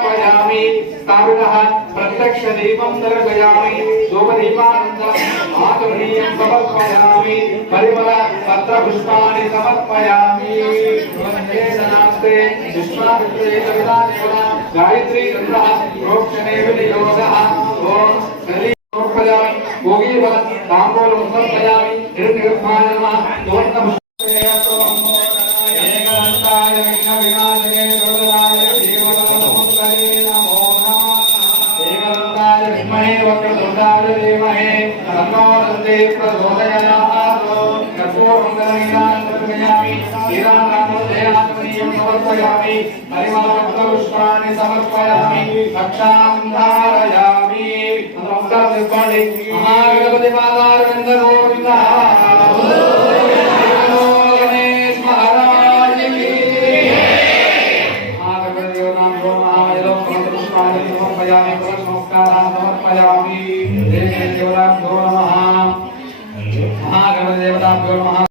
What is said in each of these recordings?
आयामि स्थापितः प्रत्यक्षदीपं दर्शयामि धूपदीपानन्तरम् आतुर्णीयं समर्पयामि परिमलपत्रपुष्पाणि समर्पयामि। नास्ते विश्वामित्रे कवितानिपुरा गायत्रीतन्त्रः प्रोक्षणे विनियोगः ॐ कली समर्पयामि भोगीवत् ताम्बूलमुत्सर्पयामि निर्निर्माय नमः। ఏకదంతాయ విద్మహే వక్రతుండాయ ధీమహి తన్నో దంతే ప్రచోదయాత్. కర్పూరం గణయినాంతర్గయామి శ్రీరామనామోదయాత్మనీయం సమర్పయామి పరిమళపుష్పాన్ని సమర్పయామి రక్షాం ధారయామి నమస్కారం చేసుకోండి మహాగణపతి మాతారవింద గోవింద గణేష్ మహాగణదేవతాభ్యో మహా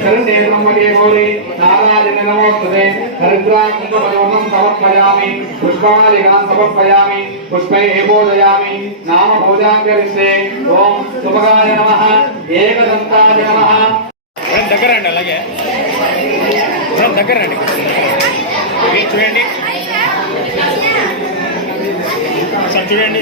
శరణే బ్రహ్మణే గౌరీ నారాయణ నమోస్తుతే హరిద్రాకుంభపయోగం సమర్పయామి పుష్పాదిగాం సమర్పయామి పుష్పై ఏబోధయామి నామ భోజాంగరిస్తే ఓం శుభకాయ నమః ఏకదంతాయ నమః దగ్గర రండి అలాగే. దగ్గర రండి చూడండి. చూడండి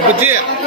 不见。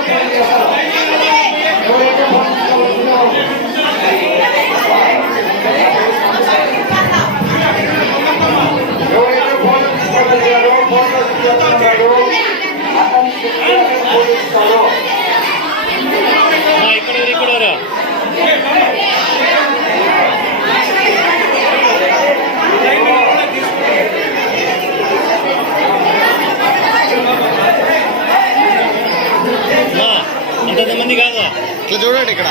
అంతంతమంది కాదా? ఇట్లా చూడండి ఇక్కడ.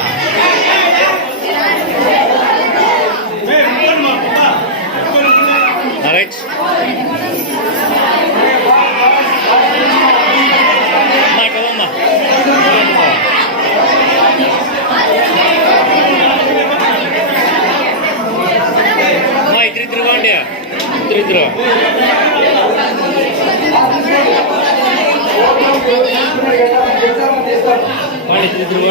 પાણી પીધું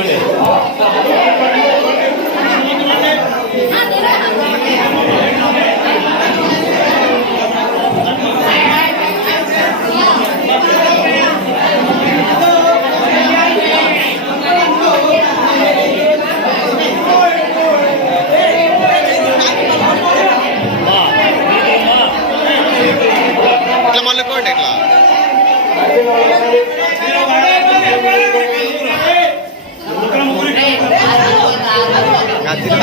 Bora!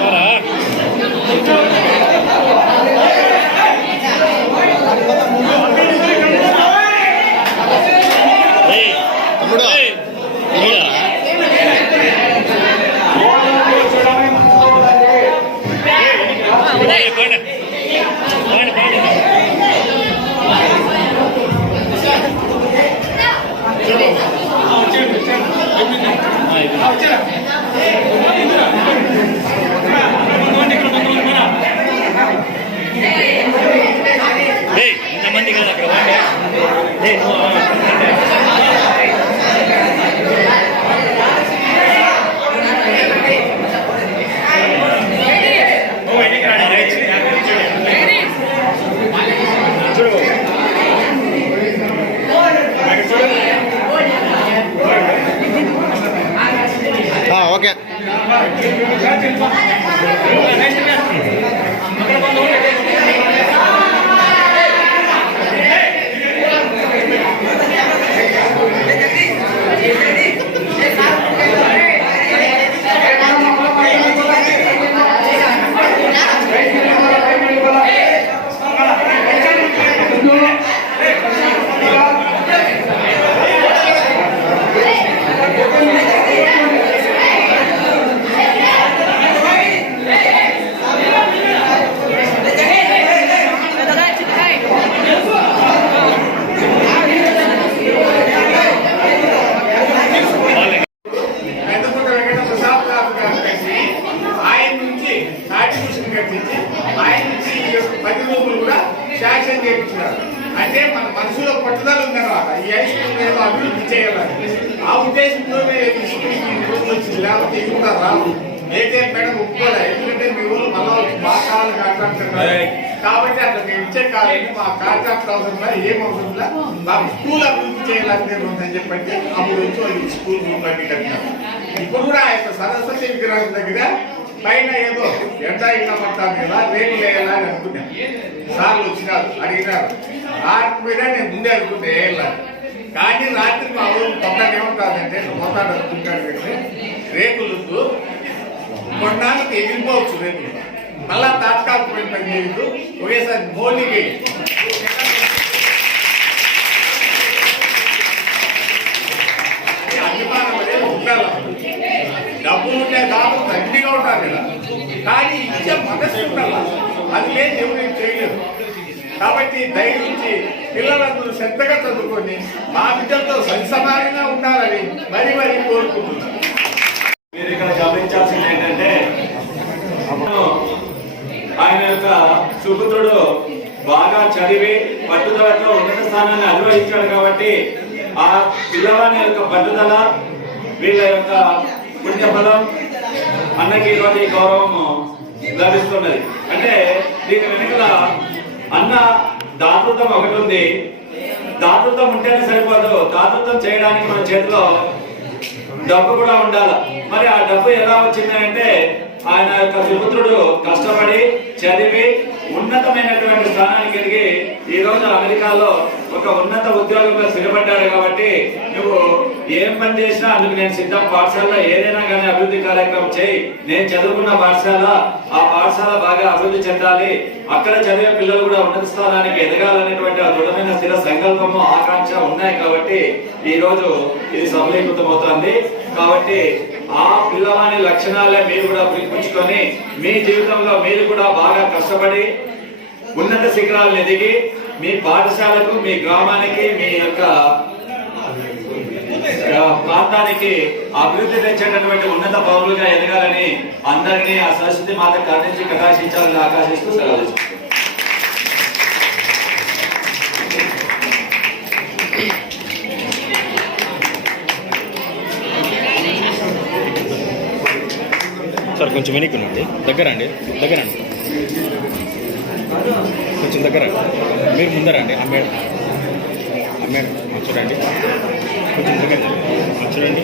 Bora! ¿eh? ¿eh? ચલો ચલો ఆ వచ్చింది లేకపోతే ఇది కూడా రాదు. అయితే మేడం ఒప్పుకోలే. ఎందుకంటే మీ ఊరు మళ్ళా మా కాలు కాంట్రాక్టర్ కాబట్టి అట్లా మేము ఇచ్చే కాలండి మా కాంట్రాక్ట్ అవసరంలా ఏం అవసరంలా మాకు స్కూల్ అభివృద్ధి చేయాలని ఉందని చెప్పంటే అప్పుడు వచ్చి వాళ్ళు స్కూల్ అన్ని కట్టినారు. ఇప్పుడు కూడా ఆ యొక్క సరస్వతి విగ్రహం దగ్గర పైన ఏదో ఎండ ఇళ్ళ పట్టాలి కదా రేపు వేయాలా అని అనుకున్నాం. సార్లు వచ్చినారు అడిగినారు. ఆ మీద నేను ముందే అనుకుంటే వేయాలని కానీ రాత్రి మా ఊరు పక్కన ఏముంటుందంటే పోతాడు అనుకుంటాడు కానీ రేకులు కొన్నాళ్ళకి ఎగిరిపోవచ్చు రేకులు. మళ్ళా తాత్కాలికమైన పని చేయదు ఒకేసారి మోలికి అభిమానం అనేది ఉండాలి డబ్బు ఉంటే కాదు తండ్రిగా ఉండాలి కదా. కానీ ఇచ్చే మనసు ఉండాలి. అది లేదు ఎవరు చేయలేదు కాబట్టి దయచేసి పిల్లలందరూ శ్రద్ధగా చదువుకొని మా బిడ్డలతో సరిసమానంగా ఉండాలని మరి మరీ కోరుకుంటున్నాను. మీరు ఇక్కడ గమనించాల్సింది ఏంటంటే ఆయన యొక్క సుపుత్రుడు బాగా చదివి పట్టుదలతో ఉన్నత స్థానాన్ని అనుభవించాడు కాబట్టి ఆ పిల్లవాని యొక్క పట్టుదల వీళ్ళ యొక్క పుణ్యఫలం అన్నకి ఈరోజు ఈ గౌరవము లభిస్తున్నది. అంటే దీని వెనుకల అన్న దాతృత్వం ఒకటి ఉంది. దాతృత్వం ఉంటేనే సరిపోదు. దాతృత్వం చేయడానికి మన చేతిలో డబ్బు కూడా ఉండాలి. మరి ఆ డబ్బు ఎలా వచ్చింది అంటే ఆయన యొక్క సుపుత్రుడు కష్టపడి చదివి ఉన్నతమైనటువంటి స్థానానికి ఎదిగి ఈ రోజు అమెరికాలో ఒక ఉన్నత ఉద్యోగంలో స్థిరపడ్డాడు కాబట్టి నువ్వు ఏం పని చేసినా అందుకు నేను సిద్ధం. పాఠశాలలో ఏదైనా కానీ అభివృద్ధి కార్యక్రమం చేయి. నేను చదువుకున్న పాఠశాల ఆ పాఠశాల బాగా అభివృద్ధి చెందాలి. అక్కడ చదివే పిల్లలు కూడా ఉన్నత స్థానానికి ఎదగాలనేటువంటి ఆ దృఢమైన స్థిర సంకల్పము ఆకాంక్ష ఉన్నాయి కాబట్టి ఈ రోజు ఇది సఫలీకృతం కాబట్టి ఆ పిల్లవాని లక్షణాలే మీరు కూడా పిలిపించుకొని మీ జీవితంలో మీరు కూడా బాగా కష్టపడి ఉన్నత శిఖరాలను ఎదిగి మీ పాఠశాలకు మీ గ్రామానికి మీ యొక్క ప్రాంతానికి అభివృద్ధి తెచ్చేటటువంటి ఉన్నత పౌరులుగా ఎదగాలని అందరినీ ఆ సరస్వతి మాత కరుణించి కటాశించాలని ఆకాశిస్తూ సెలవు కొంచెం వెనక్కి ఉండండి. దగ్గర అండి దగ్గర అండి కొంచెం దగ్గర మీరు ముందరండి ఆ మేడం. ఆ మేడం చూడండి. కొంచెం దగ్గర చూడండి.